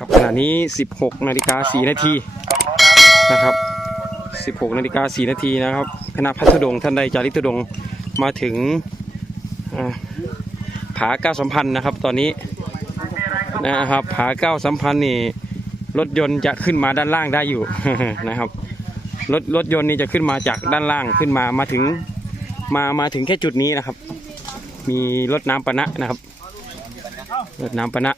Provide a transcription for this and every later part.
ครับขณะนี้ 16 นาฬิกา 4 นาทีนะครับ 16 นาฬิกา 4 นาทีนะครับ คณะพัทดงท่านใดจาริกธุดงมาถึงผาเก้าสัมพันธ์นะครับ ตอนนี้นะครับผาเก้าสัมพันธ์นี่รถยนต์จะขึ้นมาด้านล่างได้อยู่นะครับรถรถยนต์นี่จะขึ้นมาจากด้านล่างขึ้นมามาถึงมามาถึงแค่จุดนี้นะครับ มีรถน้ำปะนะนะครับรถน้ำปะนะ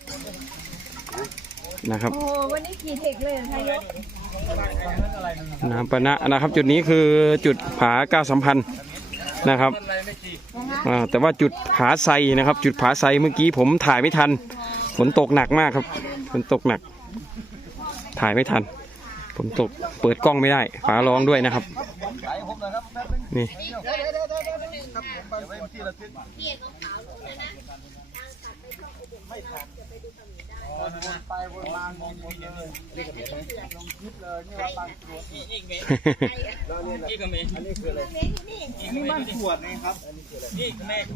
นะครับ โอ้โหวันนี้ขี่เทคเลยนายกน้ำปะนะนะครับ จุดนี้คือจุดผาเก้าสัมพันธ์นะครับอ่าแต่ว่าจุดผาไซนะครับ จุดผาไซเมื่อกี้ผมถ่ายไม่ทันฝนตกหนักมากครับฝนตกหนัก ถ่ายไม่ทันฝนตกเปิดกล้องไม่ได้ฟ้าร้องด้วยนะครับ นี่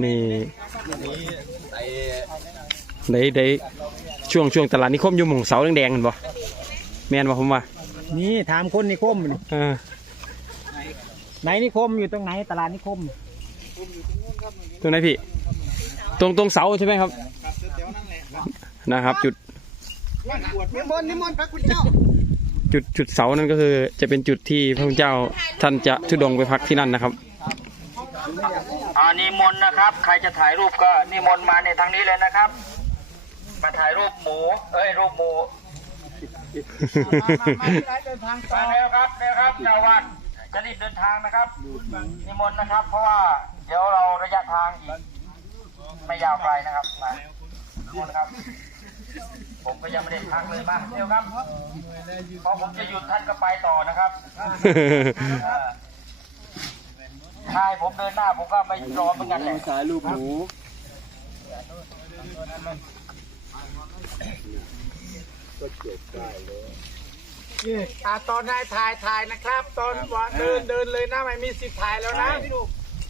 นี่ได้ได้ช่วงช่วงตลาดนิคมอยุ่หมองเสาแดงๆเห็นบ่แม่นบ่ผมว่านี่ถามคนนิคมนี่เออไหนนิคมอยู่ตรงไหนตลาดนิคมตรงไหนพี่ ตรงตรงเสาใช่ไหมครับ นะครับ จุดนิมนต์นิมนต์พระคุณเจ้า จุดจุดเสานั่นก็คือ จะเป็นจุดที่พระพุทธเจ้าท่านจะทุดงค์ไปพักที่นั่นนะครับอ่านิมนต์นะครับ ใครจะถ่ายรูปก็นิมนต์มาในทางนี้เลยนะครับ มาถ่ายรูปหมู เอ้ยรูปหมูมาแล้วครับเร็วครับเจ้าวัดจะรีบเดินทางนะครับนิมนต์นะครับ เพราะว่าเดี๋ยวเราระยะทางอีกไม่ยาวไกลนะครับมานิมนต์ครับ ผมก็ยังไม่ได้พักเลยมาเร็วครับพอผมจะหยุดท่านก็ไปต่อนะครับใช่ผมเดินหน้าผมก็ไม่รอเหมือนกันแหละสายลูกหมูอ่าตอนนายถ่ายถ่ายนะครับ ตอนว่าเดินเดินเลยนะไม่มีสิทธิ์ถ่ายแล้วนะ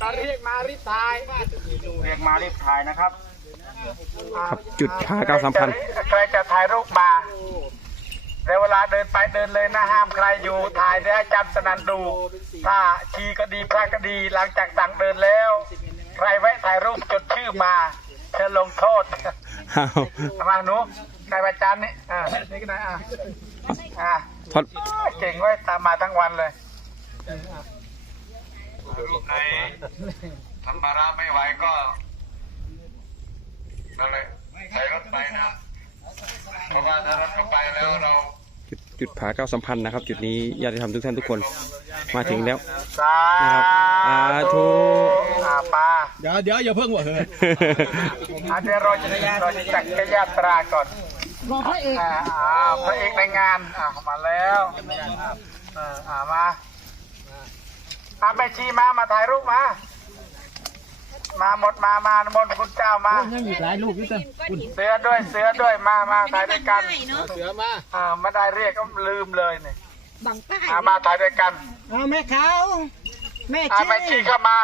ตอนเรียกมารีบถ่ายเรียกมารีบถ่ายนะครับ ครับจุดผาเก้าสัมพันธ์ใครจะถ่ายรูปมาในเวลาเดินไปเดินเลยนะห้ามใครอยู่ถ่ายได้จำสนันดู ถ้าชีก็ดีพระก็ดีหลังจากสั่งเดินแล้ว ใครแวะถ่ายรูปจดชื่อมาจะลงโทษอ้าวมาหนูนายประจันนี่อ่านี่ก็ได้อ่าอ่าทอดเก่งไว้ยตามมาทั้งวันเลยรูปในทำบาระไม่ไหวก็ นั่นเลยใส่รถไปนะเพราะว่าถ้ารถเข้าไปแล้วเราจุดจุดผาเก้าสัมพันธ์นะครับ จุดนี้ญาติธรรมทุกท่านทุกคนมาถึงแล้วสานะครับสาธุอาปาเดี๋ยวเดี๋ยวอย่าเพิ่งว่าเฮ้ยอาเดี๋ยวเราจะเราจะจัดกยาตราก่อนรอพระเอกอ่าอ่าพระเอกในงานอ่ามาแล้วเอออ่ามาอาแม่ชีมามาถ่ายรูปมา มาหมดมามาหมดคุณเจ้ามา ยังอีกหลายลูกนี่เต้เสือด้วยเสือด้วยมามาถ่ายด้วยกันเสือมาอ่าไม่ได้เรียกก็ลืมเลยเนี่ยบังป้ายอ่ามาถ่ายด้วยกันเอาแม่ขาวแม่อ่าชี้แม่ชีเข้ามา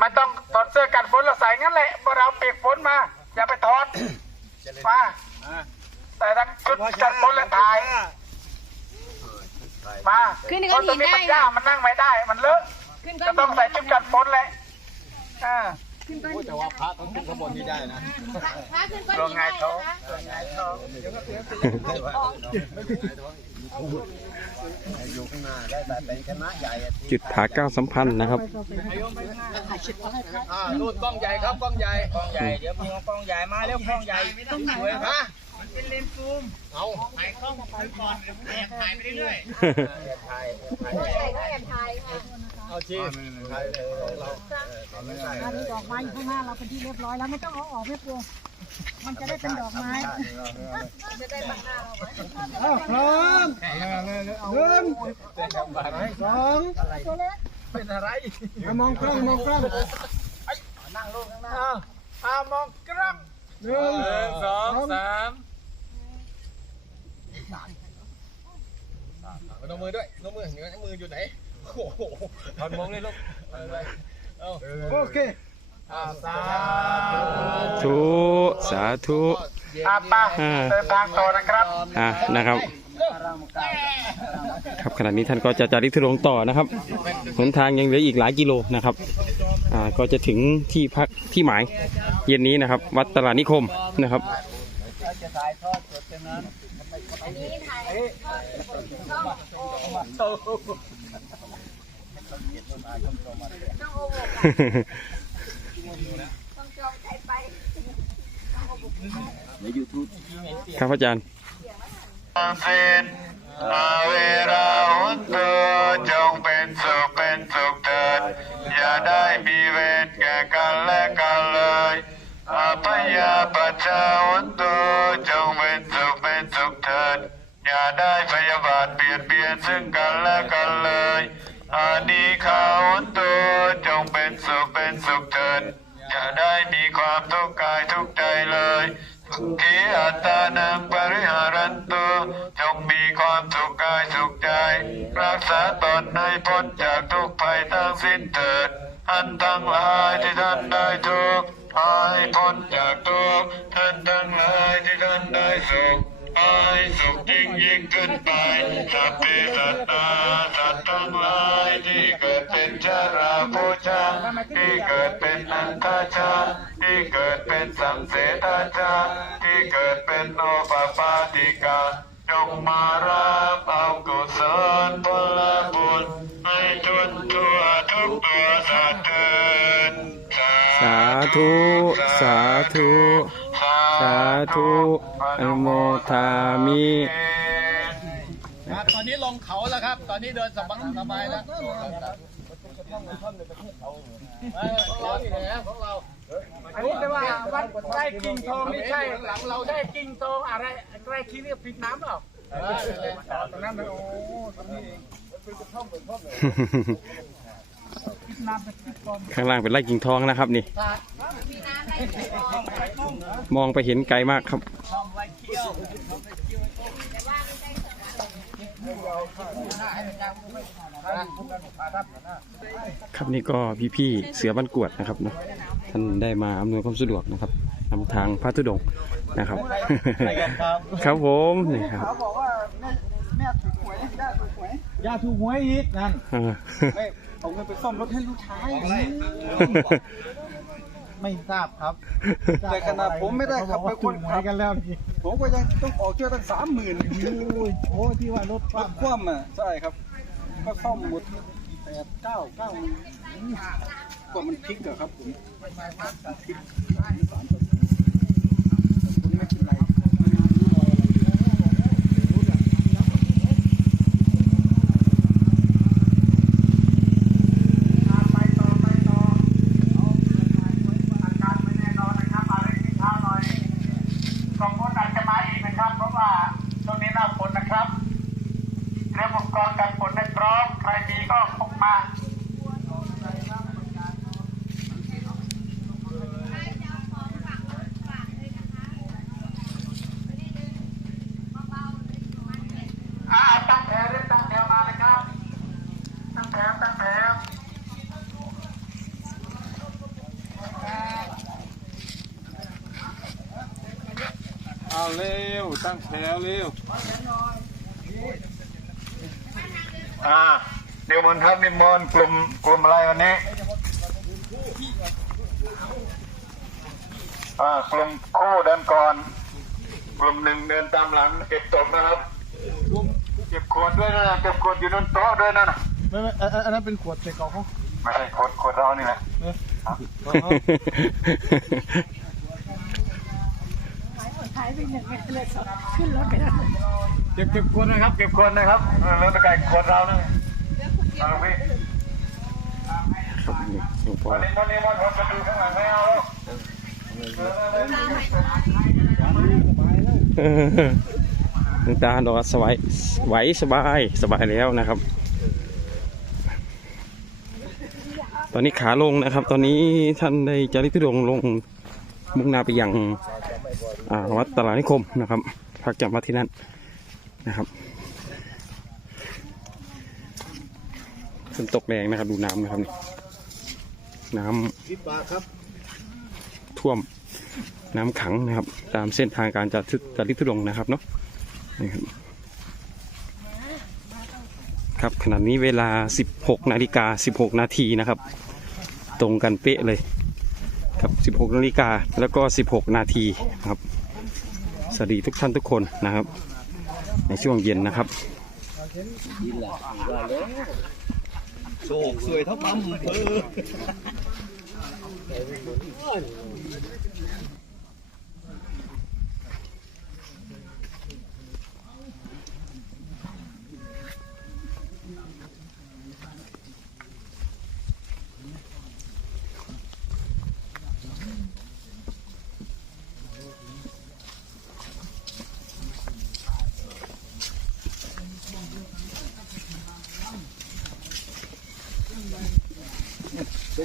มันต้องถอดเสื้อกันฝนเราใส่งั้นแหละเพราะเราเปียกฝนมา อย่าไปถอดมาแต่ทั้งชุดกันฝนและถ่าย มาขึ้นคก็นตรหิงนนี้ได้มันยากมันนั่งไม่ได้ มันเลอะขึ้นก็จะต้องใส่ชุดกันฝนเลย อ่าแต่ว่าพระต้องขึ้นขบวนนี้ได้นะพระขึ้นก็ลหิงนไงได้ท้องนะคะจุดผาเก้าสัมพันธ์นะครับอ่านู่นกล้องใหญ่ครับกล้องใหญ่กล้องใหญ่เดี๋ยวมีกล้องใหญ่มาแล้วกล้องใหญ่สวยครับเอาใหญ่ก็แอบถ่ายค่ะ เอาชี้มีดอกไม้อยู่ข้างหน้าเราเป็นที่เรียบร้อยแล้วไม่ต้องเอาออกไม่กลัวมันจะได้เป็นดอกไม้จะได้บังหน้าเราไว้เอาพร้อมหนึ่งสองเป็นอะไรมองกล้องมองกล้องอ่าอ่ามองกล้องหนึ่งสองสามนมือด้วยนมือเหนือมืออยู่ไหนโอ้โห ถอนมองเลยลูกโอเคอ่าสาธุสาธุธอาป้าอ่าเดินทางต่อนะครับอะนะครับครับขณะนี้ท่านก็จะจาริกทุดงค์ต่อนะครับหนทางยังเหลืออีกหลายกิโลนะครับอ่าก็จะถึงที่พักที่หมายเย็นนี้นะครับ วัดตลาดนิคมนะครับอันนี้ถ่ายต้องโอ ครไปครับอาจารย์สินอาเวราหุนโตจงเป็นสุขเป็นสุขเถิดอย่าได้มีเวรแก่กันและกันเลยอาพยาปัจจาหุนโตจงเป็นสุขเป็นสุขเถิดอย่าได้พยาบาทเบียดเบียนซึ่งกันและกันเลย อานิคาหุนโตจงเป็นสุขเป็นสุขเถิดอย่าได้มีความทุกข์กายทุกข์ใจเลยสุขีอัตานังปริหารันตุจงมีความสุขกายสุขใจ รักษาตนให้พ้นจากทุกภัยทั้งสิ้นเถิดท่านทั้งหลายที่ท่านได้ทุกข์ให้พ้นจากทุกข์ท่านทั้งหลายที่ท่านได้สุขให้สุขยิ่งยิ่งขึ้นไปสัพเพสัตตา เกิดเป็นชาราภูชาที่เกิดเป็นนันทชา ที่เกิดเป็นสังเสทชา ที่เกิดเป็นโอปปาติกาจงมารับเอากุศลผลบุญให้ทุนทั่วทุกตัวสัตว์เถิดสาธุ สาธุ สาธุอนุโมทามิครับตอนนี้ลงเขาแล้วครับ ตอนนี้เดินสบายสบายแล้วข องเราที่ไหนของเราอันนี้แปลว่าวัดไร่กิ่งทองไม่ใช่หลังเราได้กิ่งทองอะไรไร่ที่เรียกผิดน้ำหรอตรงนั้นมันโอ้ตรงนี้เองข้างล่างเป็นไร่กิ่งทองนะครับนี่มีน้ำได้กี่ฟองมองไปเห็นไกลมากครับ ครับนี่ก็พี่ๆเสือบ้านกวดนะครับเนาะท่านได้มาอำนวยความสะดวกนะครับนำทางพระธุดงค์นะครับ ครับผมนี่ครับเขาบอกว่าแม่แม่ถูกหวยย่าถูกหวยย่าถูกหวยอีกนั่นอ่า ไม่เอาเงินไปซ่อมรถให้ลูกชาย ไม่ทราบครับแต่ขนาดผมไม่ได้ขับไปคนขับ กันแล้วผมก็ยังต้องออกช่วยตั้งสามหมื่นโอ้ที่ว่ารถคว่ำอะใช่ครับ ก็ซ่อมหมดแปดเก้าเก้าก็มันพลิกอะครับผมพลิกสามสามเปอร์เซ็นต์ผมไม่เป็นไร ไปต่อไปต่ออาการไม่แน่นอนนะครับอะไรที่เช้าหน่อยกองฝนอาจจะมาอีกนะครับ เพราะว่าช่วงนี้หน้าฝนนะครับ เตรียมอุปกรณ์กันฝนให้พร้อมใครมีก็พกมาตั้งแถวเรียบตั้งแถวมาเลยครับตั้งแถวตั้งแถวเอาเร็ว ตั้งแถวเร็ว อ่าเดี๋ยวมนต์ครับนิมนต์กลุ่มกลุ่มอะไรวันนี้อ่ากลุ่มคู่เดินก่อน กลุ่มหนึ่งเดินตามหลังเก็บตกนะครับเก็บขวดด้วยนะเก็บขวดอยู่บนโต๊ะด้วยนะไม่ไม่อันอันอันนั้นเป็นขวดใส่กล่องเขาไม่ใช่ขวดขวดเรานี่แหละถ่ายไปหนึ่งไงเลยสองขึ้นรถไปแล้วเก็บเก็บขวดนะครับ เก็บขวดนะครับเออแล้วตะไคร้ขวดเรานะเอาพี่หลวงพ่อวันนี้วันนี้วันผมจะดูข้างหลังไม่เอาแล้วหลวงตาบอกว่าสบายไหวสบายสบายแล้วนะครับ ตอนนี้ขาลงนะครับ ตอนนี้ท่านได้จาริกทุดงค์ลงมุ่งหน้าไปยังอ่า วัดตลาดนิคมนะครับพักจำวัดที่นั่นนะครับฝนตกแรงนะครับ ดูน้ำนะครับนี่น้สิบบาทครับำท่วมน้ำขังนะครับ ตามเส้นทางการจัดจัดลิทุดงค์นะครับเนาะนี่ครับครับขณะนี้เวลา 16 นาฬิกา 16 นาทีนะครับ ตรงกันเป๊ะเลย ครับ 16 นาฬิกาแล้วก็ 16 นาทีนะครับส วัสดีทุกท่านทุกคนนะครับ ในช่วงเย็นนะครับโชคสวยเท่าปั๊มเอ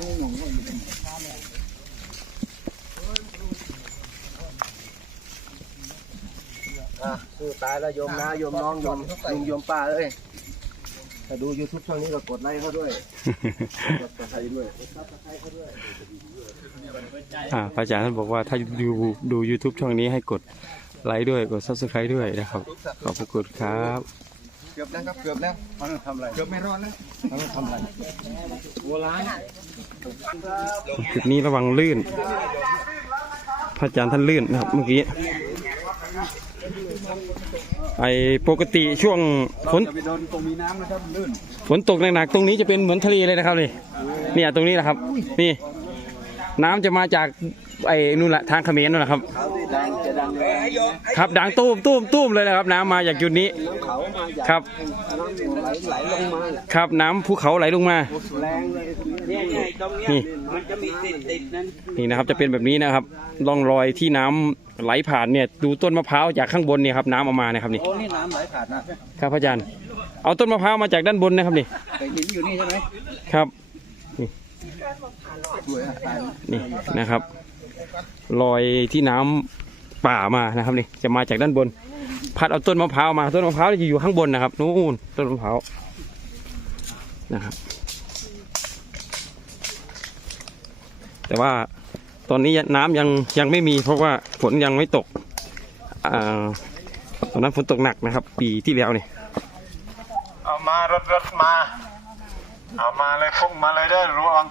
อสู้ตายแล้วโยมนะโยมน้องโยมลุงโยมป้าเอ้ยถ้าดู YouTube ช่องนี้ก็กดไลค์เขาด้วยกดติดตาด้วยอ่าพระอาจารย์ท่านบอกว่าถ้าดูดู YouTube ช่องนี้ให้กดไลค์ด้วยกด Subscribe ด้วยนะครับ ขอบพระคุณครับ เกือบแล้วครับเกือบแล้วเขาต้องทำอะไรเกือบไม่รอดแล้วเขาต้องทำอะไรจุดนี้ระวังลื่นพระอาจารย์ท่านลื่นนะครับเมื่อกี้ไอปกติช่วงฝนจะไปโดนตรงมีน้ำนะครับลื่นฝนตกหนักๆตรงนี้จะเป็นเหมือนทะเลเลยนะครับนี่เนี่ยตรงนี้แหละครับ นี่ น้ำจะมาจากไอ้นู่นแหละทางเขมรนู่นแหละครับครับดังตู้มตู้มตู้มเลยนะครับ น้ำมาจากจุดนี้เขามาจากครับไหลไหลลงมาครับน้ำภูเขาไหลลงมา แรงเลยเนี่ยเนี่ยตรงเนี้ยนี่ มันจะมีติดติดๆนั้นนี่นะครับจะเป็นแบบนี้นะครับร่องรอยที่น้ำไหลผ่านเนี่ยดูต้นมะพร้าวจากข้างบนเนี่ยครับน้ำออกมานะครับนี่โอ้นี่น้ำไหลผ่านนะครับพระอาจารย์ เอาต้นมะพร้าวมาจากด้านบนนะครับนี่ แต่หินอยู่นี่ใช่ไหมครับสวยอ่ นี่นะครับ รอยที่น้ำป่ามานะครับนี่จะมาจากด้านบน พัดเอาต้นมะพร้าวมาต้นมะพร้าวจะอยู่ข้างบนนะครับนู่นต้นมะพร้าวนะครับ แต่ว่าตอนนี้น้ำยังยังไม่มีเพราะว่าฝนยังไม่ตกอ่าตอนนั้นฝนตกหนักนะครับ ปีที่แล้วเนี่ยเอามารถรถมา เอามาเลยพุ่งมาเลยได้อระวัง